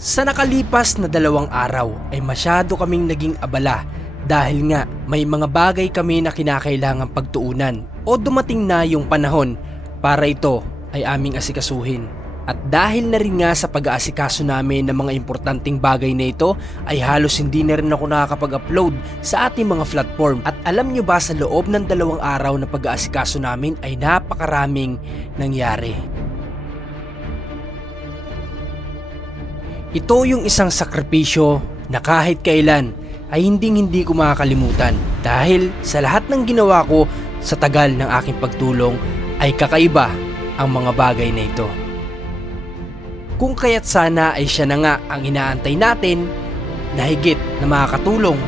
Sa nakalipas na 2 araw ay masyado kaming naging abala dahil nga may mga bagay kami na kinakailangang pagtuunan o dumating na yung panahon para ito ay aming asikasuhin. At dahil na rin nga sa pag-aasikaso namin ng mga importanteng bagay na ito ay halos hindi na rin ako nakakapag-upload sa ating mga platform. At alam nyo ba, sa loob ng 2 araw na pag-aasikaso namin ay napakaraming nangyari. Ito yung isang sakripisyo na kahit kailan ay hindi ko makakalimutan dahil sa lahat ng ginawa ko sa tagal ng aking pagtulong ay kakaiba ang mga bagay na ito. Kung kaya't sana ay siya na nga ang inaantay natin na higit na makakatulong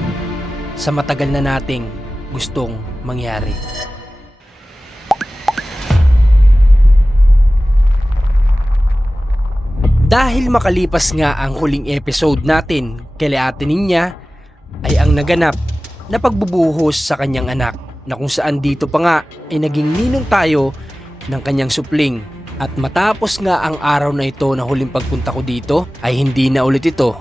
sa matagal na nating gustong mangyari. Dahil makalipas nga ang huling episode natin kay Ate Ninya ay ang naganap na pagbubuhos sa kanyang anak na kung saan dito pa nga ay naging ninong tayo ng kanyang supling. At matapos nga ang araw na ito na huling pagpunta ko dito ay hindi na ulit ito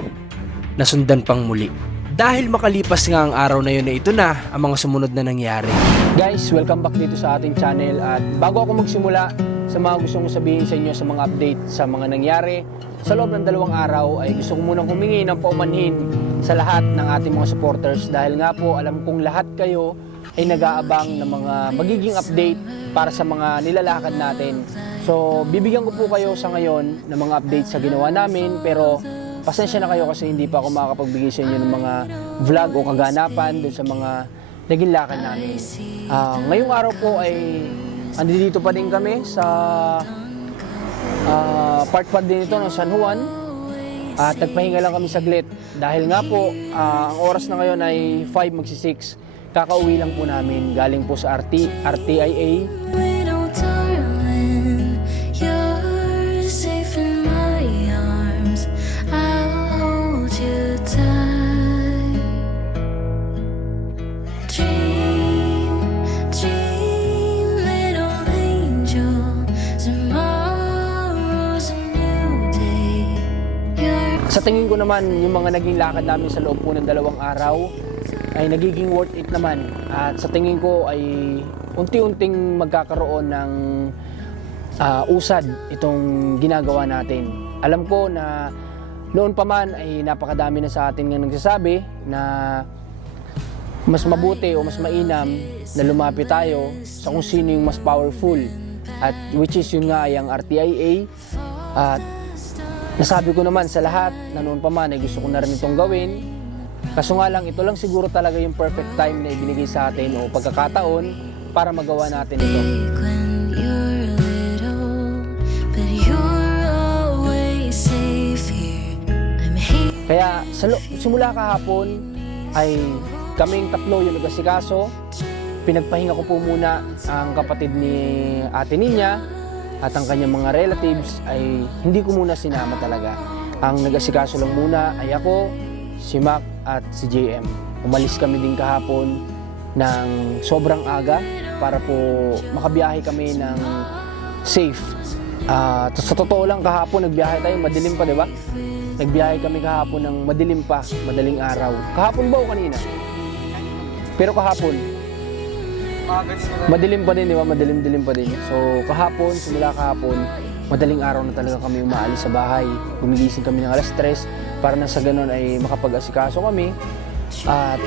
nasundan pang muli. Dahil makalipas nga ang araw na yun na ito na ang mga sumunod na nangyari. Guys, welcome back dito sa ating channel at bago ako magsimula sa mga gusto kong sabihin sa inyo sa mga update sa mga nangyari sa loob ng 2 araw ay gusto ko munang humingi ng paumanhin sa lahat ng ating mga supporters dahil nga po alam kong lahat kayo ay nag-aabang ng mga magiging update para sa mga nilalakad natin. So bibigyan ko po kayo sa ngayon ng mga update sa ginawa namin pero pasensya na kayo kasi hindi pa ako makakapagbigay sa inyo ng mga vlog o kaganapan dun sa mga naging lakad namin. Ngayong araw po ay andito pa din kami sa part pa din ito ng San Juan at nagpahinga lang kami saglit dahil nga po ang oras na ngayon ay 5 magsi-6. Kakauwi lang po namin galing po sa RTIA. Sa tingin ko naman, yung mga naging lakad namin sa loob po ng 2 araw ay nagiging worth it naman. At sa tingin ko ay unti-unting magkakaroon ng usad itong ginagawa natin. Alam ko na noon pa man ay napakadami na sa atin nga nagsasabi na mas mabuti o mas mainam na lumapit tayo sa kung sino yung mas powerful. At which is yun nga ay ang RTIA. At nasabi ko naman sa lahat na noon pa man ay gusto ko na rin itong gawin. Kaso nga lang, ito lang siguro talaga yung perfect time na ibinigay sa atin o pagkakataon para magawa natin ito. Kaya simula kahapon ay kaming tatlo yung nag-asikaso. Pinagpahinga ko po muna ang kapatid ni Ate Ninya at ang kanyang mga relatives ay hindi ko muna sinama talaga. Ang nag-asikaso lang muna ay ako, si Mac at si JM. Umalis kami din kahapon ng sobrang aga para po makabiyahe kami ng safe. Sa totoo lang kahapon nagbiyahe tayo, madilim pa, di ba? Nagbiyahe kami kahapon ng madilim pa, madaling araw. Kahapon ba o kanina? Pero kahapon, madilim pa din, di ba? Madilim-dilim pa din. So kahapon, simula kahapon, madaling araw na talaga kami umaalis sa bahay. Gumigising kami ng alas 3 para na sa ganun ay makapag-asikaso kami at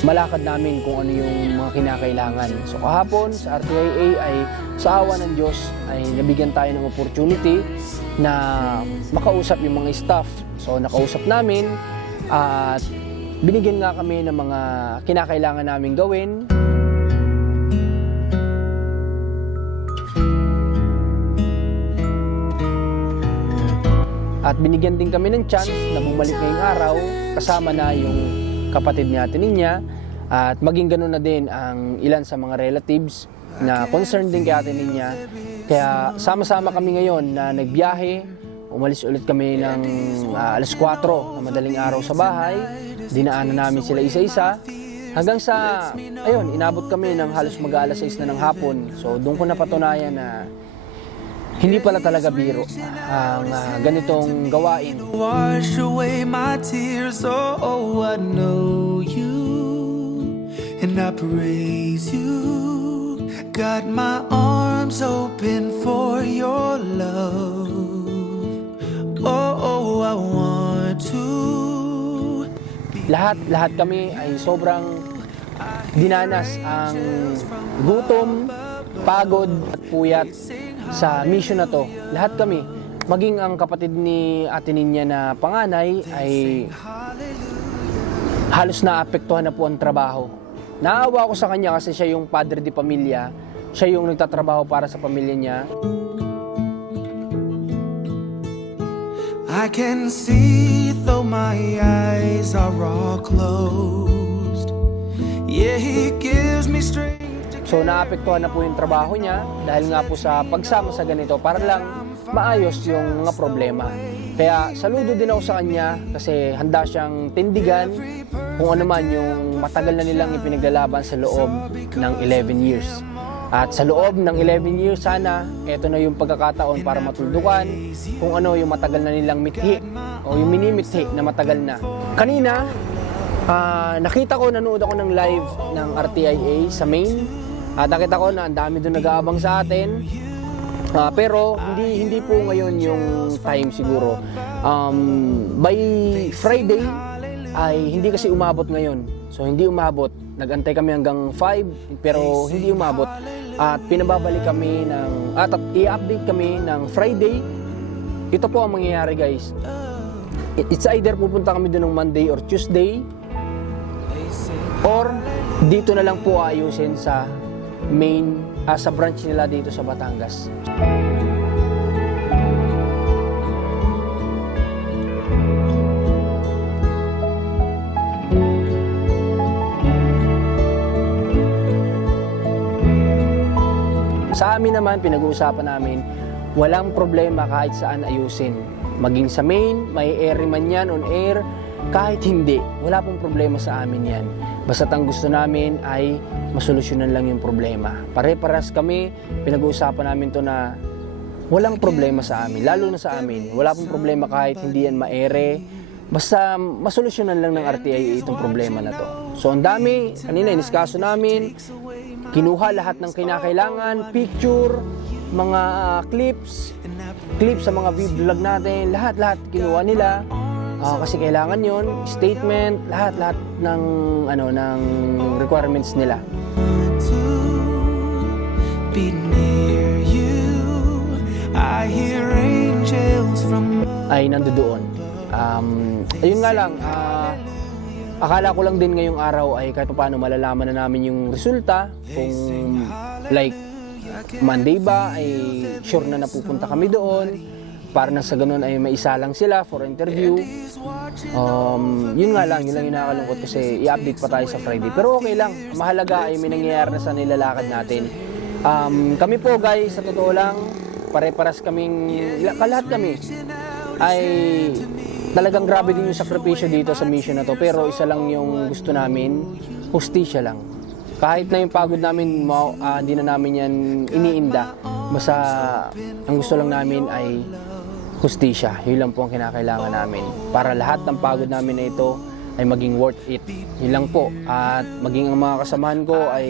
malakad namin kung ano yung mga kinakailangan. So kahapon sa RTIA ay sa awa ng Diyos ay nabigyan tayo ng opportunity na makausap yung mga staff. So nakausap namin at binigyan nga kami ng mga kinakailangan namin gawin. At binigyan din kami ng chance na bumalik ngayong araw kasama na yung kapatid ni Ate Ninya at maging ganun na din ang ilan sa mga relatives na concerned din kay Ate Ninya. Kaya sama-sama kami ngayon na nagbiyahe. Umalis ulit kami ng alas 4 na madaling araw sa bahay. Dinaanan namin sila isa-isa hanggang sa, ayun, inabot kami ng halos mag-alas 6 na ng hapon. So doon ko napatunayan na hindi pala talaga biro ang ganitong gawain. Wash away my tears, oh, I know you, and I praise you. Got my arms open for your love. Oh, I want to. Lahat kami ay sobrang dinanas ang gutom, pagod at puyat sa mission na to. Lahat kami, maging ang kapatid ni Ate Ninya na panganay ay halos naapektuhan na po ang trabaho. Naawa ko sa kanya kasi siya yung padre di pamilya, siya yung nagtatrabaho para sa pamilya niya. I can see though my eyes are all closed. Yeah, he gives me strength. So naapektuhan na po yung trabaho niya dahil nga po sa pagsama sa ganito para lang maayos yung mga problema. Kaya saludo din ako sa kanya kasi handa siyang tindigan kung ano man yung matagal na nilang ipinaglalaban sa loob ng 11 years. At sa loob ng 11 years sana, ito na yung pagkakataon para matuldukan kung ano yung matagal na nilang mithi o yung minimithi na matagal na. Kanina, nakita ko, nanood ako ng live ng RTIA sa Maine. At nakita ko na ang dami doon nag-aabang sa atin. Pero hindi po ngayon yung time siguro. By Friday ay hindi kasi umabot ngayon. So hindi umabot. Nag-antay kami hanggang 5 pero hindi umabot. At pinababalik kami at i-update kami ng Friday. Ito po ang mangyayari, guys. It's either pupunta kami doon ng Monday or Tuesday or dito na lang po ayusin sa main sa branch nila dito sa Batangas. Sa amin naman, pinag-uusapan namin, walang problema kahit saan ayusin. Maging sa main, may air man yan, on air, kahit hindi, wala pong problema sa amin yan. Basta't ang gusto namin ay masolusyonan lang yung problema. Pare-paras kami, pinag-uusapan namin to na walang problema sa amin, lalo na sa amin. Wala pong problema kahit hindi yan maere. Basta masolusyonan lang ng RTIA itong problema na to. So ang dami, kanina iniskaso namin, kinuha lahat ng kinakailangan, picture, mga clips sa mga vlog natin, lahat kinuha nila. Kasi kailangan yon, statement, lahat ng ng requirements nila. Ay nandoon. Ayun nga lang, akala ko lang din ngayong araw ay kahit paano malalaman na namin yung resulta. Kung like Monday ba ay sure na napupunta kami doon. Para na sa ganun ay maisalang sila for interview. Yun lang yung nakakalungkot kasi i-update pa tayo sa Friday. Pero okay lang, mahalaga ay may nangyayari na sa nilalakad natin. Kami po guys, sa totoo lang, pare-paras kaming, lahat kami ay talagang grabe din yung sakripisyo dito sa mission na to. Pero isa lang yung gusto namin, hustisya lang. Kahit na yung pagod namin, hindi na namin yan iniinda. Basta ang gusto lang namin ay hustisya. Yun lang po ang kinakailangan namin. Para lahat ng pagod namin na ito ay maging worth it. Yun lang po. At maging ang mga kasamahan ko ay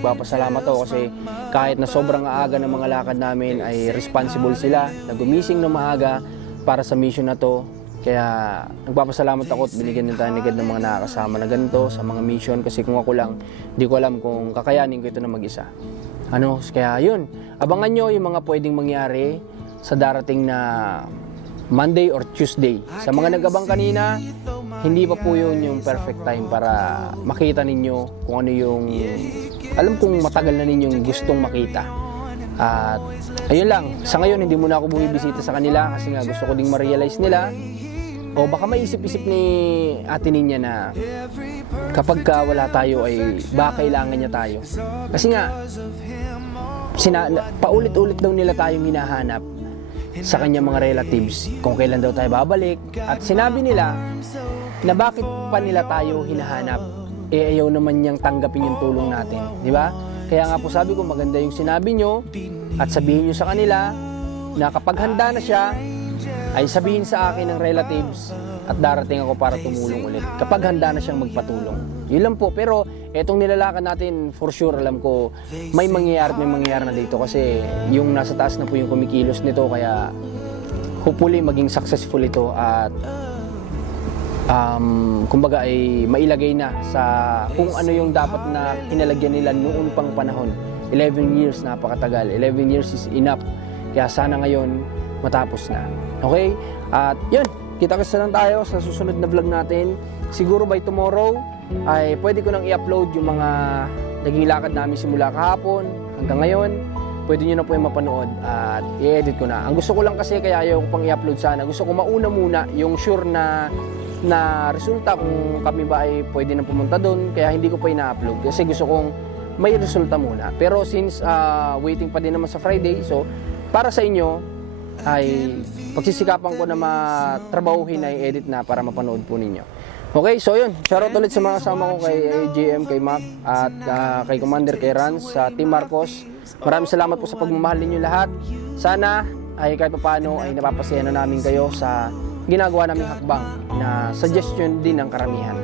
papasalamat ako kasi kahit na sobrang aaga ng mga lakad namin ay responsible sila na gumising ng maaga para sa mission na to. Kaya nagpapasalamat ako at binigyan din tayo ng mga nakakasama na ganito sa mga mission kasi kung ako lang, di ko alam kung kakayanin ko ito na mag-isa. Kaya yun, abangan nyo yung mga pwedeng mangyari sa darating na Monday or Tuesday. Sa mga nag-abang kanina, hindi pa po yun yung perfect time para makita ninyo kung ano yung, alam kong matagal na ninyong gustong makita. At ayun lang, sa ngayon hindi muna ako bumibisita sa kanila kasi nga gusto ko ding ma-realize nila. O baka maisip-isip ni Ate Ninya na kapag wala tayo ay baka kailangan niya tayo. Kasi nga, paulit-ulit daw nila tayong hinahanap sa kanyang mga relatives kung kailan daw tayo babalik. At sinabi nila na bakit pa nila tayo hinahanap. Ayaw naman niyang tanggapin yung tulong natin. Di ba? Kaya nga po sabi ko maganda yung sinabi nyo at sabihin nyo sa kanila na kapag handa na siya, ay sabihin sa akin ng relatives at darating ako para tumulong ulit. Kapag handa na siyang magpatulong. Yun lang po. Pero etong nilalakad natin, for sure, alam ko, may mangyayari na dito kasi yung nasa taas na po yung kumikilos nito. Kaya hopefully maging successful ito at kumbaga ay mailagay na sa kung ano yung dapat na hinalagyan nila noon pang panahon. 11 years, napakatagal. 11 years is enough. Kaya sana ngayon matapos na. Okay? At yun, kita-kits na lang tayo sa susunod na vlog natin. Siguro by tomorrow ay pwede ko nang i-upload yung mga naging lakad namin simula kahapon hanggang ngayon. Pwede nyo na po yung mapanood at i-edit ko na. Ang gusto ko lang kasi, kaya ayaw ko pang i-upload sana. Gusto ko mauna muna yung sure na resulta kung kami ba ay pwede na pumunta doon. Kaya hindi ko pa ina-upload kasi gusto kong may resulta muna. Pero since waiting pa din naman sa Friday, so para sa inyo ay pagsisikapan ko na matrabahuhin na i-edit na para mapanood po ninyo. Okay, so yun. Shoutout ulit sa mga kasama ko kay JM, kay Mac, at kay Commander, kay Rans, sa Team Marcos. Maraming salamat po sa pagmamahal ninyo lahat. Sana ay kahit paano ay napapasaya na namin kayo sa ginagawa naming hakbang na suggestion din ng karamihan.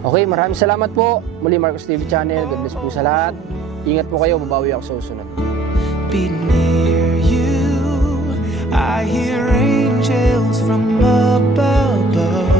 Okay, maraming salamat po. Muli, Marcos TV Channel. God bless po sa lahat. Ingat po kayo. Babawi ako sa susunod. Be near you. I hear angels from above.